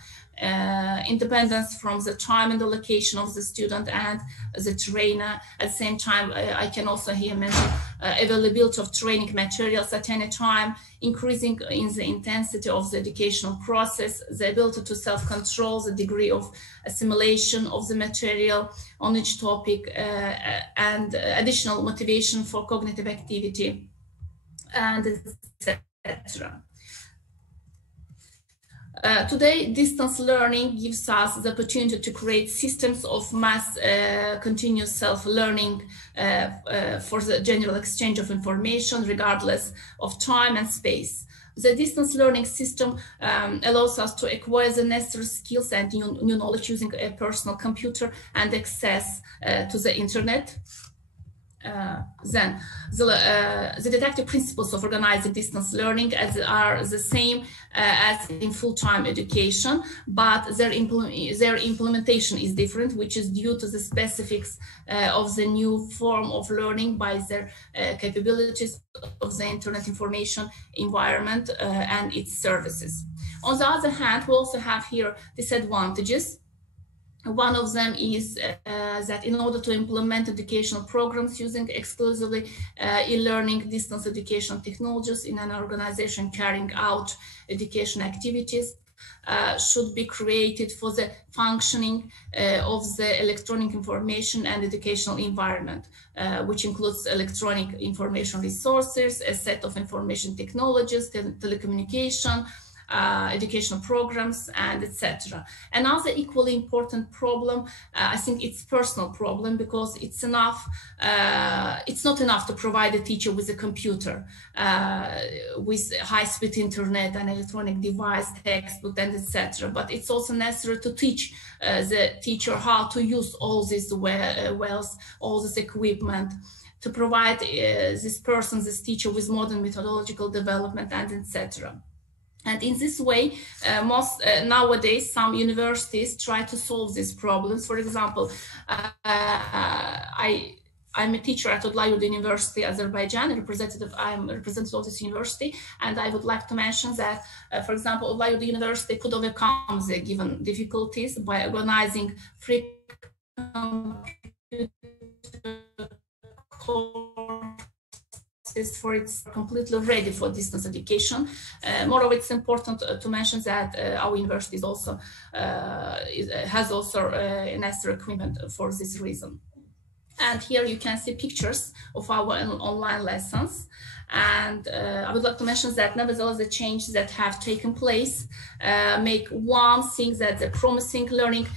independence from the time and the location of the student and the trainer. At the same time, I can also here mention availability of training materials at any time, increasing in the intensity of the educational process, the ability to self-control, the degree of assimilation of the material on each topic, and additional motivation for cognitive activity, and etc. Today, distance learning gives us the opportunity to create systems of mass continuous self-learning for the general exchange of information, regardless of time and space. The distance learning system allows us to acquire the necessary skills and new knowledge using a personal computer and access to the internet. Then the deductive principles of organizing distance learning are the same as in full-time education, but their implementation is different, which is due to the specifics of the new form of learning by their capabilities of the internet information environment and its services. On the other hand, we also have here disadvantages. One of them is that in order to implement educational programs using exclusively e-learning distance education technologies in an organization carrying out education activities should be created for the functioning of the electronic information and educational environment, which includes electronic information resources, a set of information technologies, telecommunication, educational programs, and etc. Another equally important problem, I think it's personal problem, because it's not enough to provide a teacher with a computer, with high-speed internet and electronic device, textbook, and etc. But it's also necessary to teach the teacher how to use all these wells, all this equipment, to provide this teacher with modern methodological development, and etc. And in this way, nowadays, some universities try to solve these problems. For example, I'm a teacher at Uluslararası University, Azerbaijan, I'm a representative of this university, and I would like to mention that, for example, Uluslararası University could overcome the given difficulties by organizing free for it's completely ready for distance education. Moreover, it's important to mention that our university is also has also necessary equipment for this reason. And here you can see pictures of our online lessons. And I would like to mention that nevertheless the changes that have taken place make one thing, that the promising learning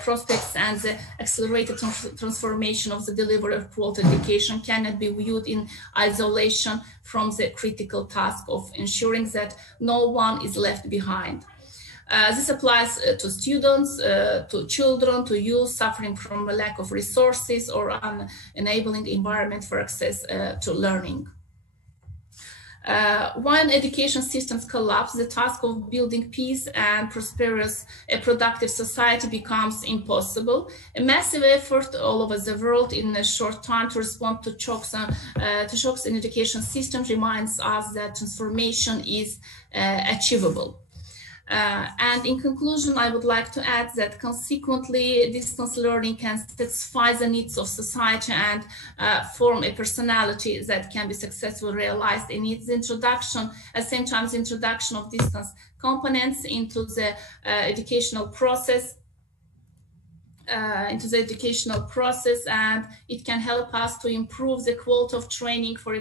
prospects and the accelerated transformation of the delivery of quality education cannot be viewed in isolation from the critical task of ensuring that no one is left behind. This applies to students, to children, to youth suffering from a lack of resources or an enabling environment for access to learning. When education systems collapse, the task of building peace and prosperous, a productive society becomes impossible. A massive effort all over the world in a short time to respond to shocks in education systems reminds us that transformation is achievable. And in conclusion, I would like to add that consequently, distance learning can satisfy the needs of society and form a personality that can be successfully realized in its introduction. At the same time, the introduction of distance components into the educational process into the educational process, and it can help us to improve the quality of training for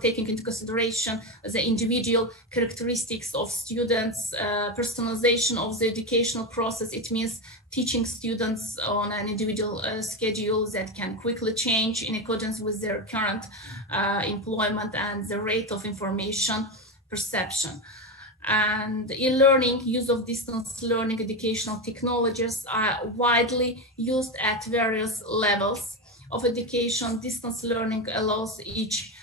taking into consideration the individual characteristics of students, personalization of the educational process. It means teaching students on an individual schedule that can quickly change in accordance with their current employment and the rate of information perception. And in learning, use of distance learning educational technologies are widely used at various levels of education. Distance learning allows each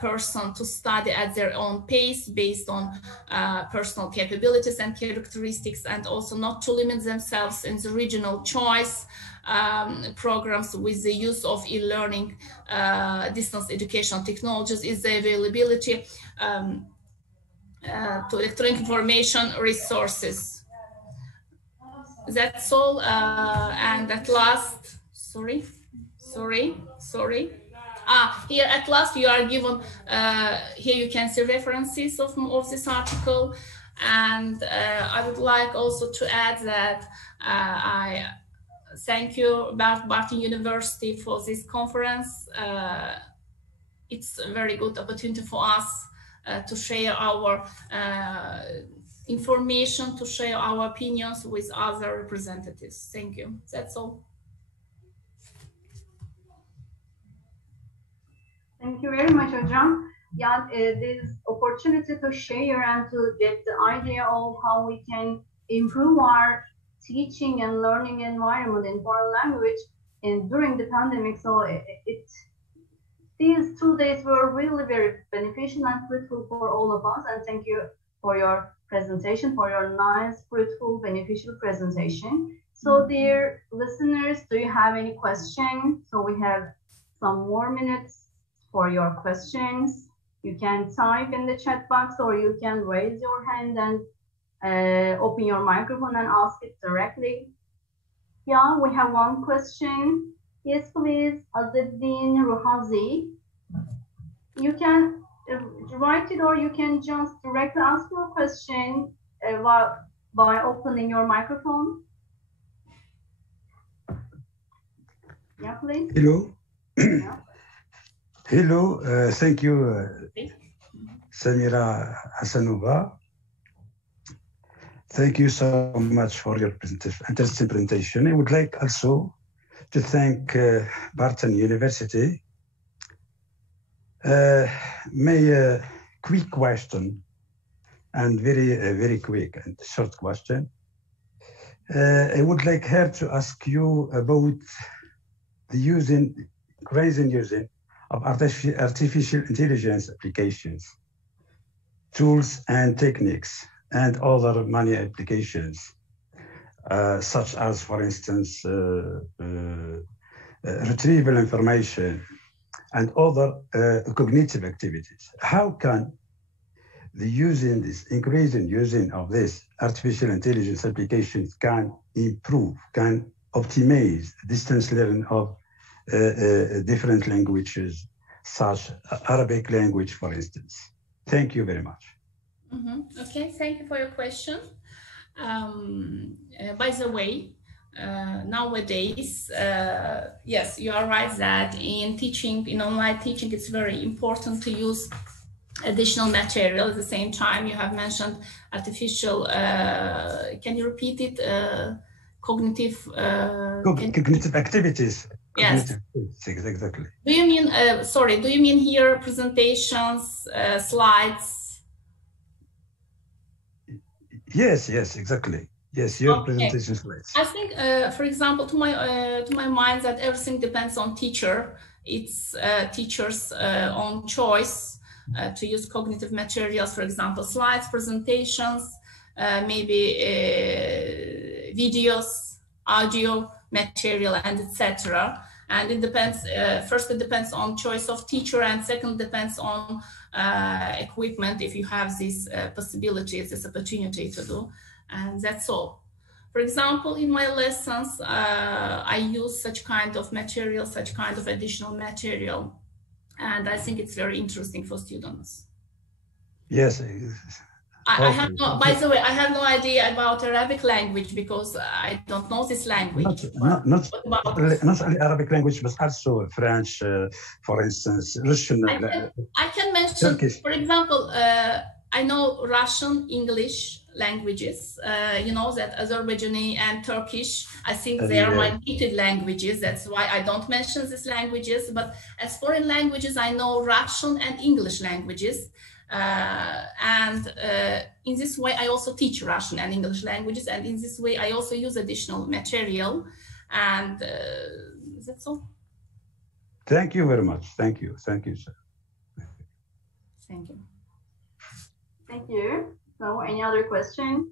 person to study at their own pace based on personal capabilities and characteristics, and also not to limit themselves in the regional choice programs. With the use of e-learning distance educational technologies is the availability to electronic information resources. That's all. And at last, sorry. Here at last you are given, here you can see references of this article. And I would like also to add that I thank you about Bartın University for this conference. It's a very good opportunity for us to share our information, to share our opinions with other representatives. Thank you. That's all. Thank you very much, Hocam. Yeah, this opportunity to share and to get the idea of how we can improve our teaching and learning environment in foreign language during the pandemic. So these 2 days were really very beneficial and fruitful for all of us. And thank you for your presentation, for your nice, fruitful, beneficial presentation. So dear listeners, do you have any questions? So we have some more minutes for your questions. You can type in the chat box, or you can raise your hand and open your microphone and ask it directly. Yeah, we have one question. Yes, please, Azuddin Ruhazi. You can write it, or you can just directly ask your question by opening your microphone. Yeah, please. Hello. Yeah. Hello. Thank you, Samira Hassanova. Thank you so much for your interesting presentation. I would like also to thank Bartın University. My quick question, and very quick and short question. I would like her to ask you about the increasing using of artificial intelligence applications, tools and techniques, and other many applications, such as, for instance, retrieval information and other cognitive activities. How can the increasing using of this artificial intelligence applications can improve, can optimize distance learning of different languages, such Arabic language, for instance? Thank you very much. Okay, thank you for your question. By the way, nowadays, yes, you are right that in teaching, in online teaching, it's very important to use additional material. At the same time, you have mentioned artificial, can you repeat it? Cognitive activities. Yes, exactly. Do you mean, do you mean here presentations, slides? Yes, exactly. Yes, your presentation slides. I think, for example, to my mind, that everything depends on teacher. It's teachers' own choice to use cognitive materials, for example, slides, presentations, maybe videos, audio material, and etc. And it depends. First, it depends on choice of teacher, and second, depends on equipment. If you have these possibilities, this opportunity to do, and that's all. For example, in my lessons, I use such kind of material, such kind of additional material, and I think it's very interesting for students. Yes. I have no, by the way, I have no idea about Arabic language because I don't know this language. Not only Arabic language, but also French, for instance, Russian. I can mention, Turkish. for example, I know Russian, English languages. You know that Azerbaijani and Turkish, I think they are my native languages. That's why I don't mention these languages. But as foreign languages, I know Russian and English languages. In this way, I also teach Russian and English languages. And in this way, I also use additional material. And that's all. Thank you very much. Thank you. Thank you, sir. Thank you. Thank you. So any other question?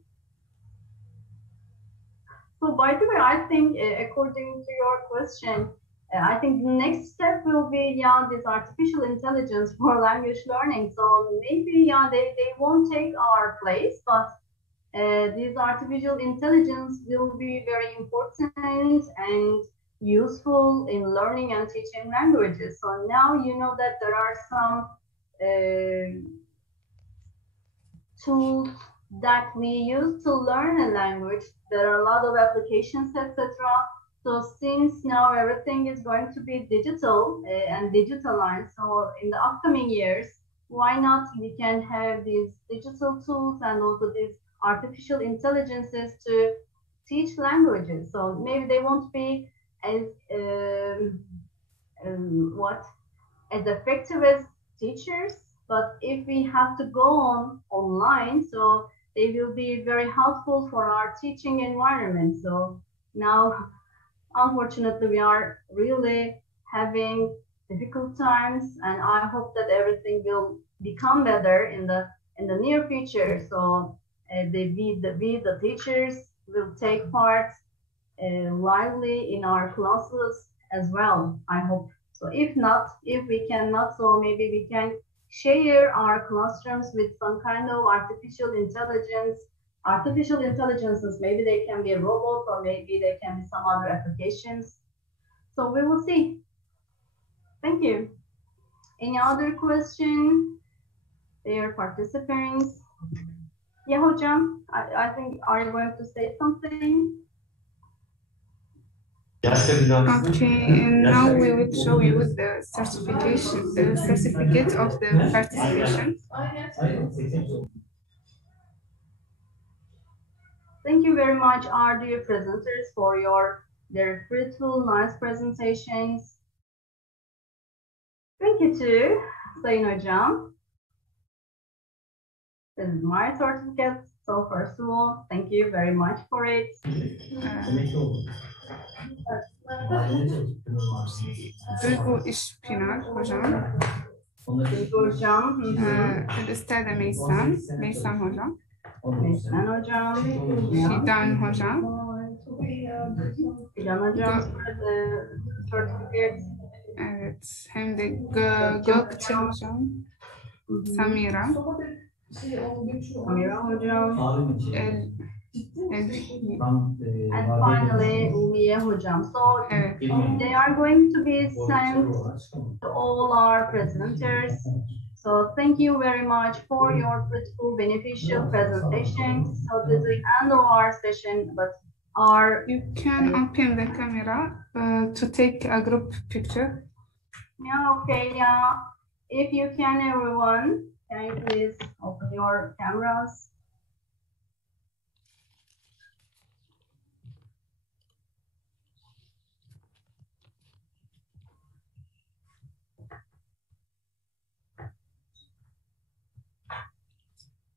So by the way, I think according to your question, I think the next step will be, this artificial intelligence for language learning. So maybe, they won't take our place, but this artificial intelligence will be very important and useful in learning and teaching languages. So now you know that there are some tools that we use to learn a language. There are a lot of applications, etc. So since now everything is going to be digital and digitalized, so in the upcoming years, why not we can have these digital tools and also these artificial intelligences to teach languages. So maybe they won't be as as effective as teachers, but if we have to go online, so they will be very helpful for our teaching environment. So now, unfortunately, we are really having difficult times, and I hope that everything will become better in the near future. So the teachers will take part lively in our classes as well. I hope so. If not, if we cannot, so maybe we can share our classrooms with some kind of artificial intelligences. Maybe they can be a robot, or maybe they can be some other applications. So we will see. Thank you. Any other question? Dear participants. Yeah, Hocam, I think, are you going to say something? Okay, and now we will show you the certificate of the participation. Thank you very much, our dear presenters, for their fruitful, nice presentations. Thank you too, Sayın Hocam. This is my certificate. So first of all, thank you very much for it. Duygu İşpınar hocam. Duygu hocam. Üstade Meysan hocam. Meysan hocam. Fidan hocam. Fidan hocam. Certificate. Evet. Hem de Gökçe hocam. Samira. Samira hocam. And finally, Umiye hocam. So they are going to be sent to all our presenters. So thank you very much for your fruitful, beneficial presentations. So this is end of our session, but you can open the camera to take a group picture. Yeah, okay, yeah. If you can, everyone, can you please open your cameras?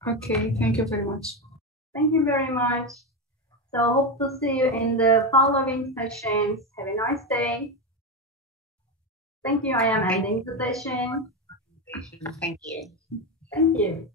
Okay, thank you very much. Thank you very much. So hope to see you in the following sessions. Have a nice day. Thank you. I am ending the session. Thank you. Thank you.